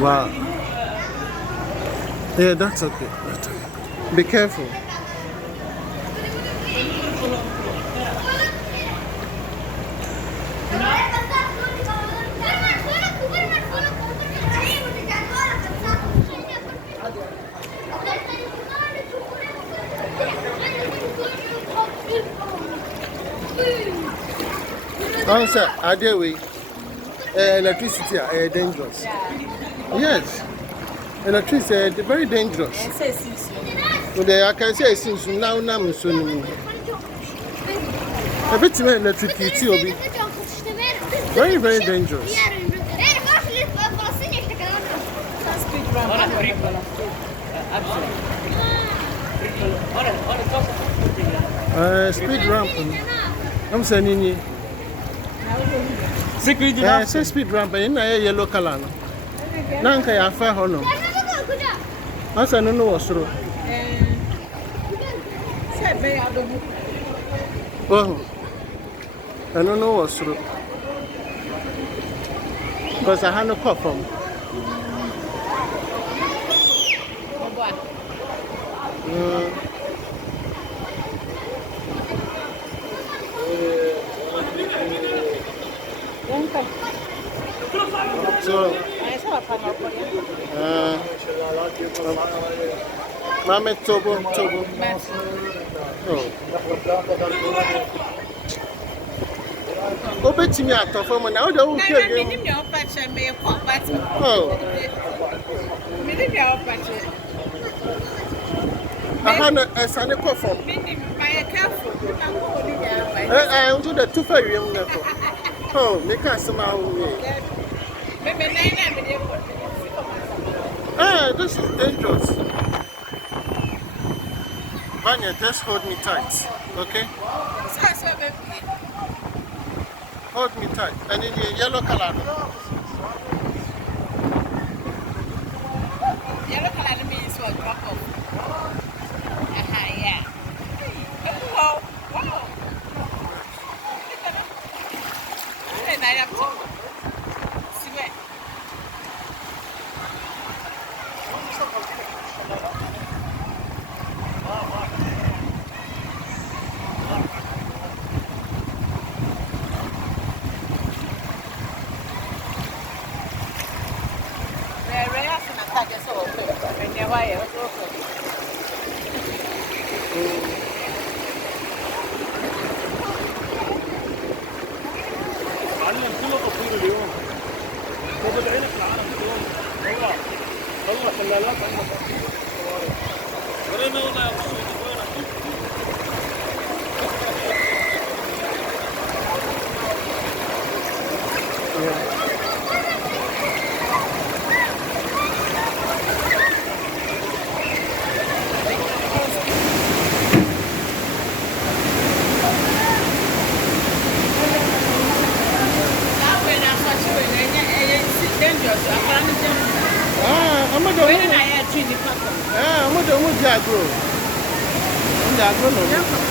Wow. Yeah, that's okay. That's okay. Be careful. Answer, are there way? Electricity are dangerous. Yes. Electricity very dangerous. Well, I can say since now I'm so a bit of electricity will be very, very dangerous. Speed ramp. I'm sending you. Security Say speed ramp in a yellow color. Nanka ya fair honor. As I don't know what's through. Oh, I don't know what's through. Because I had no call from. So, Mama Tobo. Oh. Open to me at the phone now. Don't care. Oh. I had a sunny call from. I will do the 2 fairy young. Oh, make us somehow. This is dangerous. Vanya, just hold me tight, okay? Hold me tight. And in the yellow color. Yellow color means what drop off. Yeah. Wow. And I have to see where. I'm